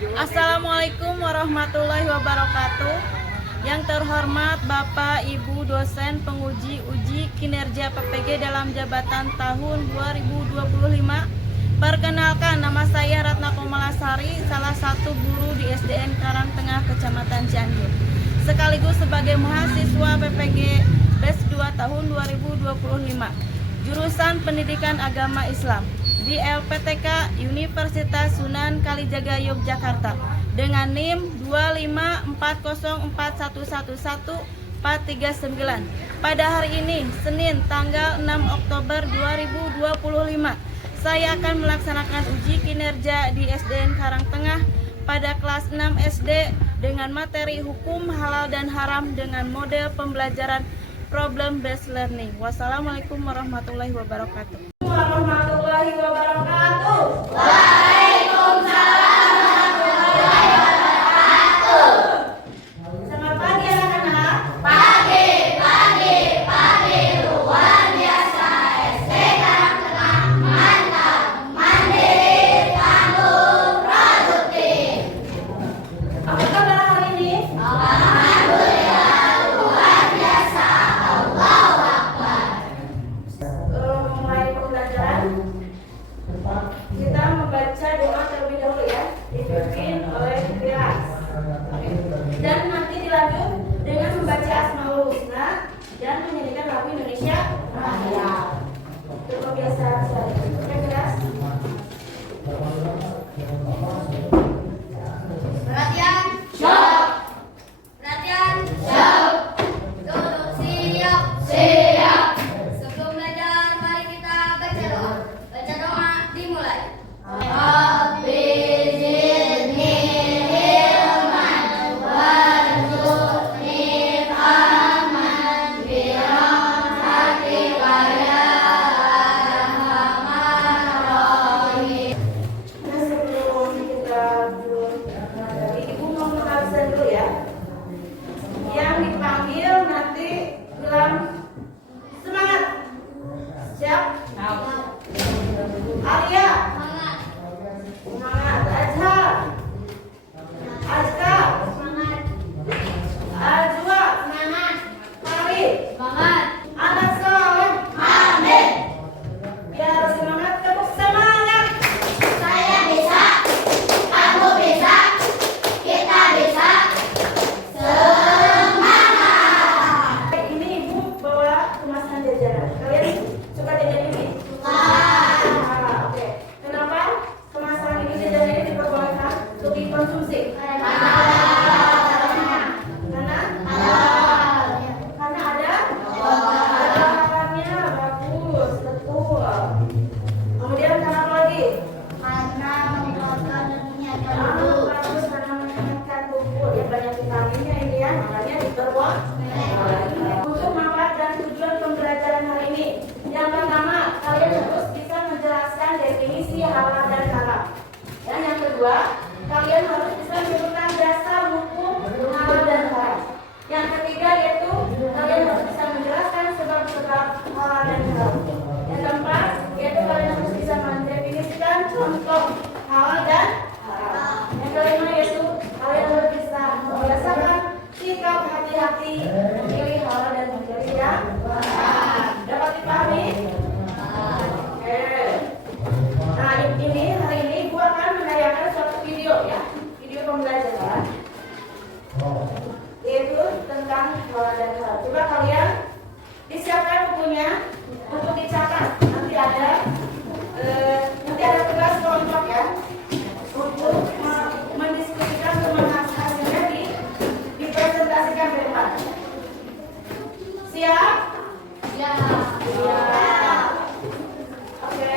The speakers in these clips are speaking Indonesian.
Assalamualaikum warahmatullahi wabarakatuh. Yang terhormat Bapak Ibu dosen penguji uji kinerja PPG dalam jabatan tahun 2025. Perkenalkan, nama saya Ratna Komalasari, salah satu guru di SDN Karangtengah, Kecamatan Cianjur. Sekaligus sebagai mahasiswa PPG BES 2 tahun 2025, jurusan Pendidikan Agama Islam di LPTK Universitas Sunan Kalijaga Yogyakarta dengan NIM 25404111439. Pada hari ini, Senin tanggal 6 Oktober 2025, saya akan melaksanakan uji kinerja di SDN Karangtengah pada kelas 6 SD dengan materi hukum halal dan haram dengan model pembelajaran problem based learning. Wassalamualaikum warahmatullahi wabarakatuh. Warahmatullahi wabarakatuh. Waalaikumsalam warahmatullahi wabarakatuh. Selamat pagi anak-anak. Pagi, luar biasa. SD Karangtengah mantap, mandiri, tangguh, produktif. Apa kabar hari ini? Alhamdulillah luar biasa. Allahu Akbar. Mulai pembelajaran, kita membaca doa terlebih dahulu ya, dipimpin oleh kelas. Dan nanti dilanjut dengan membaca Asmaul Husna dan menyanyikan lagu Indonesia Raya. Itu kebiasaan sekali. Oke kelas. Perhatian, siap. Perhatian, siap. Duduk siap. Siap. Sebelum belajar, mari kita baca doa. Baca doa dimulai. Rabbi zidni ilman warzuqni fahman birahmatika ya arhamar rahim. Nah, sebelum kita materi, Ibu mau mengawasan dulu ya. Yang dipanggil nanti bilang semangat. Siap? Arya, Semangat. semangat. Azhar, Azka, Semangat. Azwa, Semangat. Farid, Semangat. Anak Soleh. Amin. Biar semangat, tepuk semangat. Saya bisa. Kamu bisa. Kita bisa. Semangat. Ini Ibu bawa kemasan jajanan. Kalian suka jajan ini? Oke. Kenapa kemasan ini, jajanan ini diperbolehkan untuk dikonsumsi? Karena ada bahannya bagus, betul. Kemudian karena apa lagi? Karena menguatkan dan menyehatkan Bagus karena meningkatkan tubuh, ya banyak vitaminnya ini ya, makanya diperbolehkan. Untuk manfaat dan tujuan pembelajaran hari ini, yang pertama kalian harus bisa menjelaskan definisi halal dan haram. Dan yang kedua, kalian harus bisa menyebutkan dasar hukum halal dan haram. Yang ketiga yaitu kalian harus bisa menjelaskan sebab-sebab halal dan haram. Yang keempat yaitu kalian harus bisa mendefinisikan contoh halal dan haram. Yang kelima yaitu kalian harus bisa membiasakan sikap hati-hati memilih halal dan memilih yang haram. Dapat dipahami? Oke. Nah ini hari ini gua akan menayangkan suatu video ya, video pembelajaran yaitu tentang halal dan haram. Coba kalian disiapkan bukunya untuk dicatat. Nanti ada tugas kelompok ya untuk mendiskusikan teman hasilnya dipresentasikan ke depan. Siap? Ya. Siap. Oke.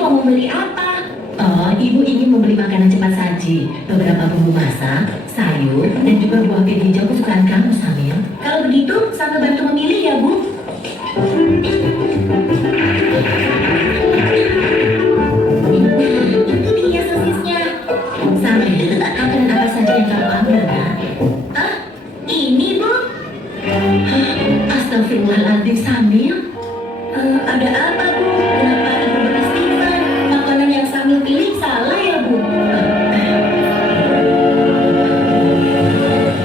mau membeli apa? Oh, ibu ingin membeli makanan cepat saji, beberapa bumbu masak, sayur, dan juga buah pil hijau kesukaan kamu, Samil. Kalau begitu, sambil bantu memilih ya, Bu. Itu dia sosisnya. Samil, makanan apa saja yang kamu ambil, Nak? Ah, ini, Bu. Astagfirullahaladzim, Samil. Ada apa, Bu? Kenapa ibu beristighfar? Makanan yang Samil pilih salah ya, Bu?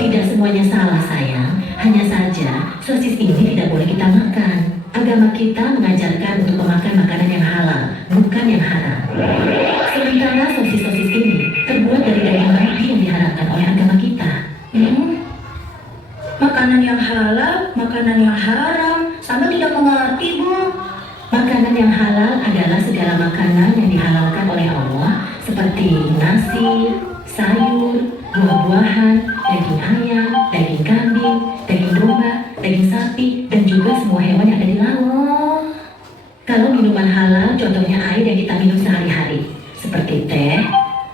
Tidak semuanya salah, sayang. Hanya saja, sosis ini tidak boleh kita makan. Agama kita mengajarkan untuk memakan makanan yang halal, bukan yang haram. Sementara sosis-sosis ini terbuat dari daging babi yang diharamkan oleh agama kita. Makanan yang halal, makanan yang haram, Sambil tidak mengerti, Bu. Makanan yang halal adalah segala makanan yang dihalalkan oleh Allah, seperti nasi, sayur, buah-buahan, daging ayam, daging kambing, daging domba, daging sapi, dan juga semua hewan yang ada di laut. Kalau minuman halal, contohnya air yang kita minum sehari-hari, seperti teh,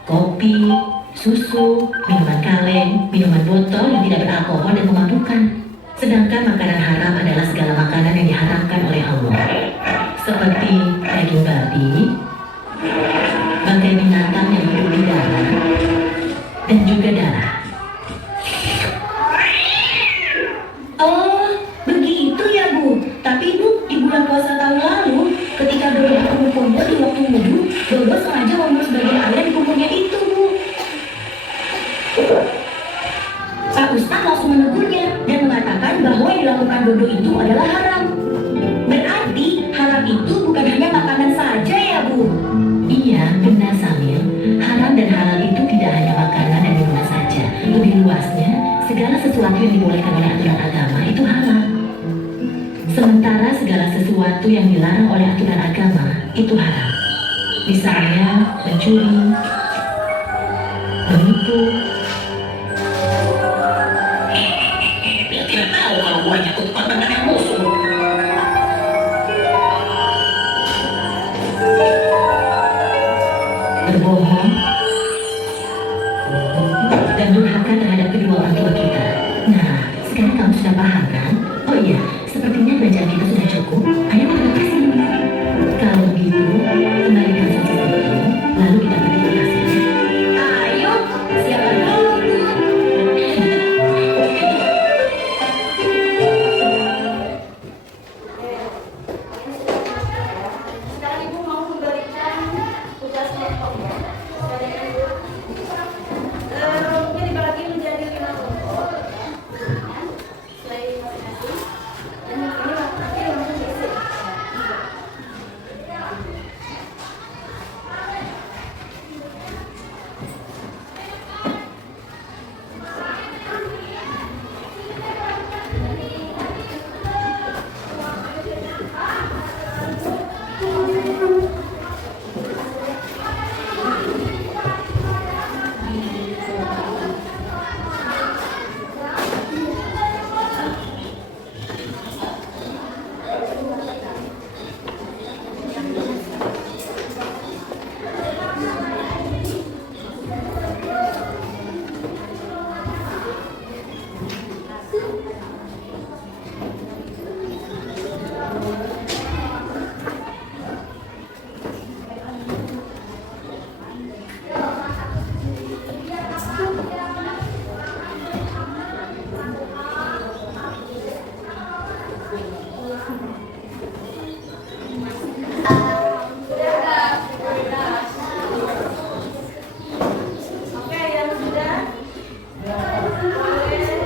kopi, susu, minuman kaleng, minuman botol yang tidak beralkohol dan memabukkan. Sedangkan makanan haram adalah segala makanan yang diharamkan oleh Allah, seperti daging babi, bangkai binatang yang hidup di darat, dan juga darah. Oh, begitu ya, Bu. Tapi, Bu, di bulan puasa tahun lalu, ketika Dodo berkumpul di waktu wudhu, Dodo sengaja membuang sebagian air di kumpulnya itu, Bu. Pak Ustadz langsung menegurnya dan mengatakan bahwa yang dilakukan Dodo itu adalah haram. Berarti haram itu bukan hanya makanan saja ya, Bu? Iya, benar, Samil. Haram dan halal itu tidak hanya makanan dan minuman saja. Lebih luasnya, segala sesuatu yang dibolehkan oleh aturan agama itu halal. Sementara segala sesuatu yang dilarang oleh aturan agama itu haram. Misalnya mencuri, menipu. Dia tidak tahu kalau buahnya itu korban yang musuh. Berbohong dan durhaka terhadap kedua orang tua kita. Nah, sekarang kamu sudah paham kan? Oh iya, sepertinya belajar kita sudah cukup. Ayo kita ke sini. Kalau begitu, kembalikan sosis itu, lalu kita pergi ke hasilnya. Ayo, siapa dulu? Sekarang Ibu mau memberikan tugas kelompok ya. Kelompoknya dibagi menjadi 5 kelompok. Selain masing-masing. Dan ini nanti langsung diisi. Oke, yang sudah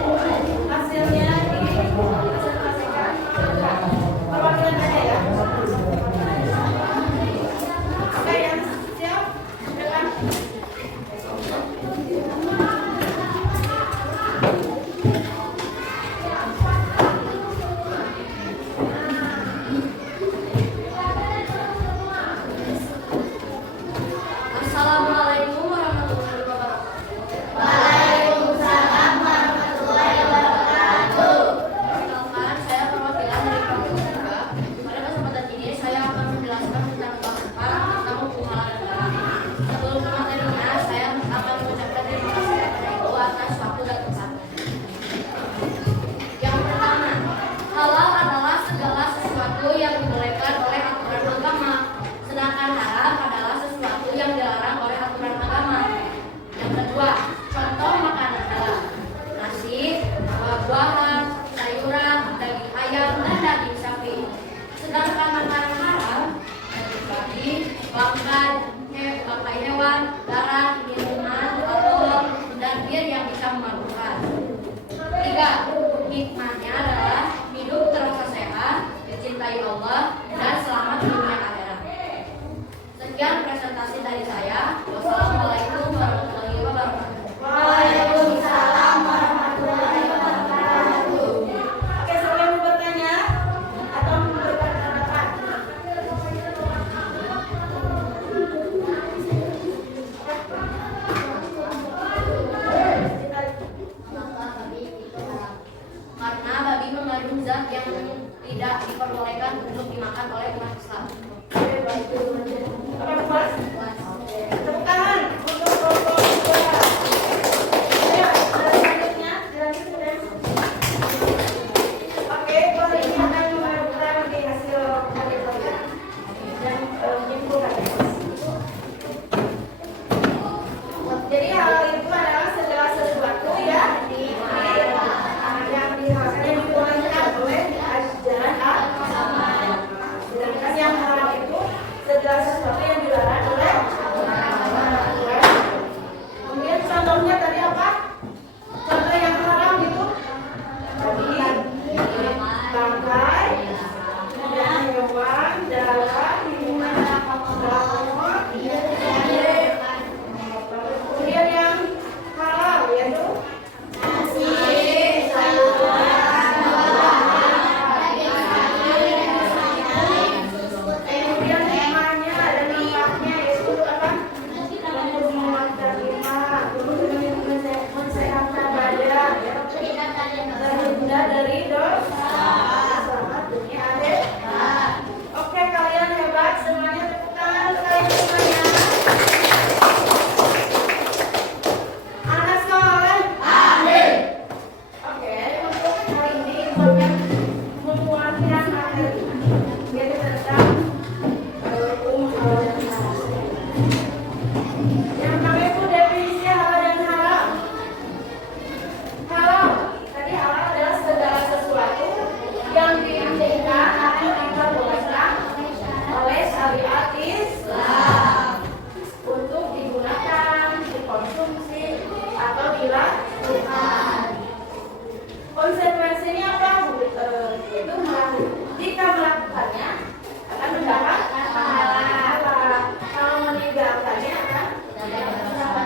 boleh hasilnya dipresentasikan. Perwakilan aja ya. Oke, yang siap, silakan. diridhai Allah dan selamat di dunia akhirat. Sekian presentasi dari saya. Wassalamualaikum warahmatullahi wabarakatuh. Waalaikumsalam warahmatullahi wabarakatuh. Oke, siapa yang mau bertanya atau memberikan pendapat? Karena babi mengandung zat yang tidak diperbolehkan untuk dimakan oleh umat Islam. Oke, baik. Oke, puas? Tepuk tangan untuk kelompok dua. Ayo, selanjutnya dilanjutkan. Oke, kalau ini akan menentukan di hasil kalian dan menyimpulkan. Jadi hal itu adalah segala sesuatu ya yang dibolehkan oleh ajaran agama. Sedangkan yang haram itu segala sesuatu yang dilarang oleh agama. Kemudian contohnya tadi apa? Contoh yang haram itu tadi bangkai, kemudian hewan, darah, minuman alkohol, kemudian yang halal yaitu nasi, sayuran, kemudian hikmahnya dan manfaatnya yaitu apa? Menguatkan iman, kemudian mensehatkan badan, terhindar dari dosa, selamat dunia akhirat. Oke, kalian hebat semuanya, tepuk tangan untuk kalian semuanya. Anak soleh. Amin. Oke, untuk hari ini buatnya menguatkan materi yaitu tentang hukum halal dan haram. Yang pertama itu definisi halal dan haram. Halal, tadi halal adalah segala sesuatu yang diizinkan atau diperbolehkan oleh syariat Islam untuk digunakan, dikonsumsi atau dilakukan. Konsekuensinya apa? Itu jika melakukannya akan mendapat pahala. Kalau meninggalkannya akan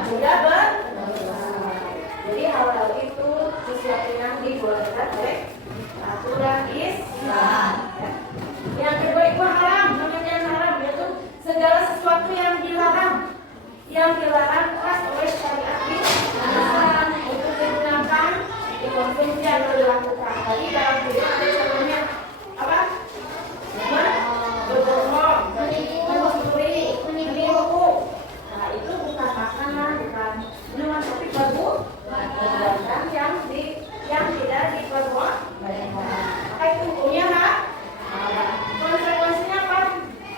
tidak berdosa. Jadi halal itu sesuatu yang dibolehkan oleh aturan Islam. Yang kedua itu haram, namanya haram yaitu segala sesuatu yang dilarang keras oleh syariat Islam untuk digunakan, dikonsumsi atau dilakukan. Tadi dalam video ada contohnya apa? Berbohong, mencuri, menipu. Nah itu bukan makanan, bukan minuman, tapi perbuatan yang tidak diperbolehkan. Maka itu hukumnya konsekuensinya apa?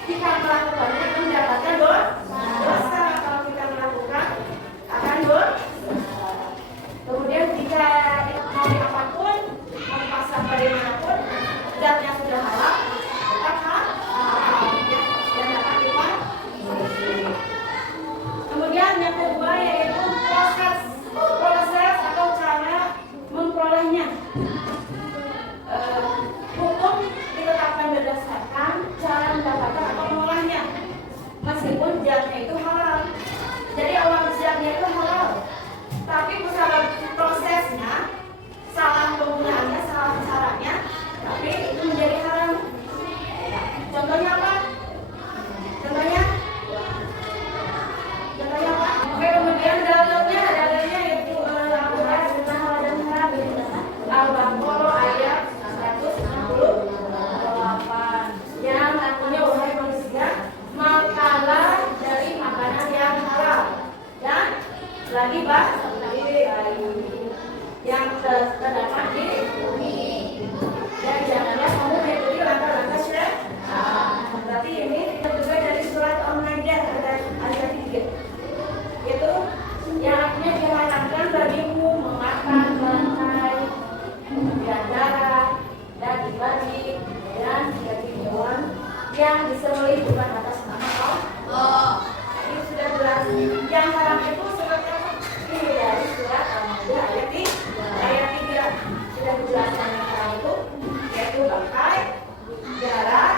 Jika melakukannya akan mendapatkan dosa. Kalau kita melakukan akan dosa. Kemudian jika diketahui apapun, mau pasang bagaimanapun, zatnya sudah halal, tetap halal dan dapat dikonsumsi. Kemudian yang kedua yaitu proses atau cara memperolehnya. Hukum ditetapkan berdasarkan cara mendapatkan atau mengolahnya, meskipun zatnya itu halal. Jadi awal zatnya itu halal, tapi salah prosesnya, salah penggunaannya, salah caranya, tapi itu menjadi haram. Contohnya apa? Contohnya apa? Oke, kemudian dalilnya yaitu Al-Quran tentang halal dan haram. Al-Baqarah ayat 168 yang artinya wahai manusia, makanlah dari makanan yang halal dan lagi yang terdapat di bumi dan janganlah kamu mengikuti langkah-langkah syaitan. Berarti ini juga dari surat Al-Maidah ayat 3 yaitu yang artinya diharamkan bagimu memakan bangkai, kemudian darah, daging babi dan daging hewan yang disembelih bukan atas nama Allah. Ini sudah jelas. Yang haram itu seperti apa? Ini dari surat Al-Maidah ayat 3 sudah dijelaskan yang haram itu yaitu bangkai, darah,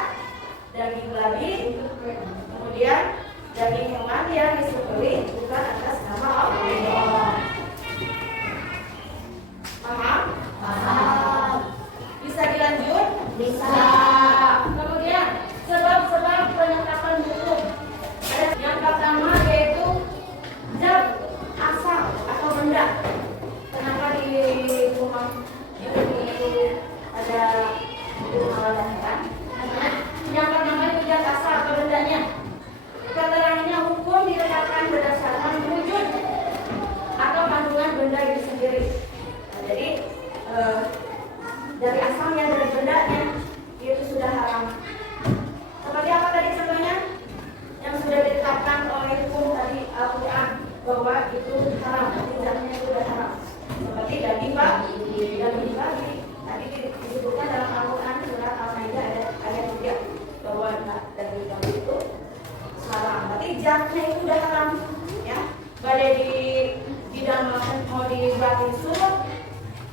dari asalnya, dari bendanya itu sudah haram. Seperti apa tadi contohnya yang sudah ditetapkan oleh hukum tadi Al-Quran bahwa itu haram, tidaknya itu sudah haram. Seperti daging babi tadi disebutkan dalam Al-Quran surat Al-Maidah ayat 3 bahwa daging babi itu haram. Berarti zatnya itu sudah haram, ya. Badai di dalam mau dibuatin sup,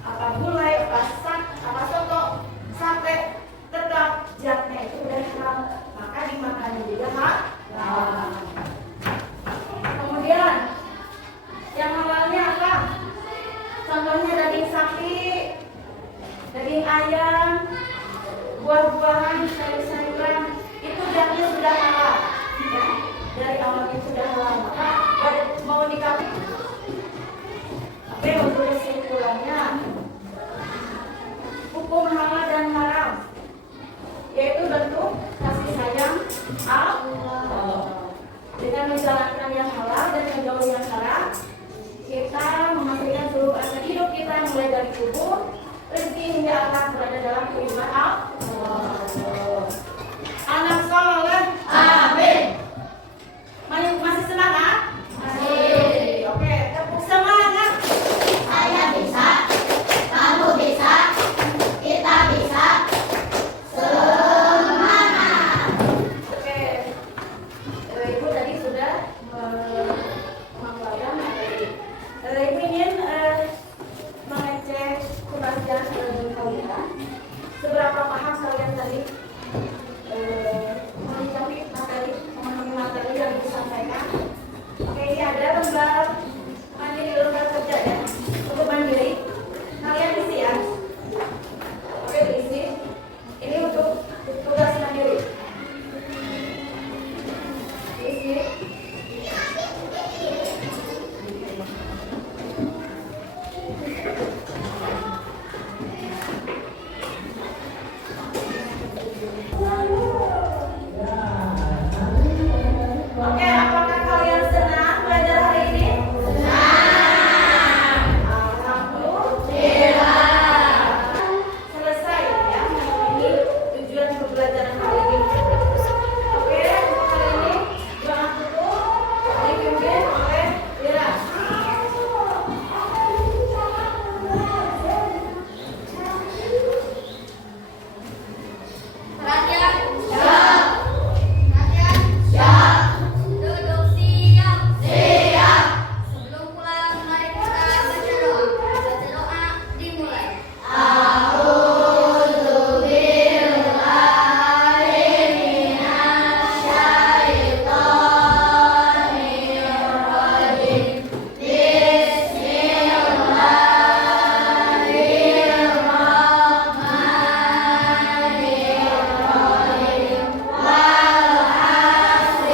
apa gulai, apa sak, apa soto, sate, tetap zatnya itu udah haram, maka dimakannya juga haram. Kemudian yang halalnya apa? Contohnya daging sapi, daging ayam, buah-buahan, sayur-sayuran, itu zatnya sudah halal, ya. Dari awalnya sudah halal, maka mau dikasih. Oke, untuk kesimpulannya, hukum halal dan haram yaitu bentuk kasih sayang Allah. Dengan menjalankan yang halal dan menjauhi yang haram, kita memastikan seluruh aspek hidup kita mulai dari kubur, rezeki hingga akan berada dalam kehidupan Allah. Anak soleh, amin. Masih semangat? Masih. Oke, tepuk semangat. Saya bisa, kamu bisa, kita bisa. Semangat. Oke, Ibu tadi sudah memaparkan materi. Ibu ingin mengecek kepastian kalian. Seberapa paham kalian tadi